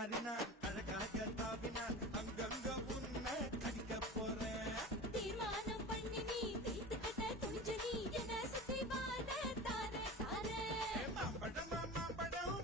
மாறினான் அழகாக தாவினான் அங்கங்க உன்னை அடிக்க போறேன் தீர்மானம் பண்ணி நீ தீர்த்துக்கிட்ட துணிஞ்சு நீ என்ன சுத்தி வாழ தாரே தாரே மாம்பழம் மாம்பழம்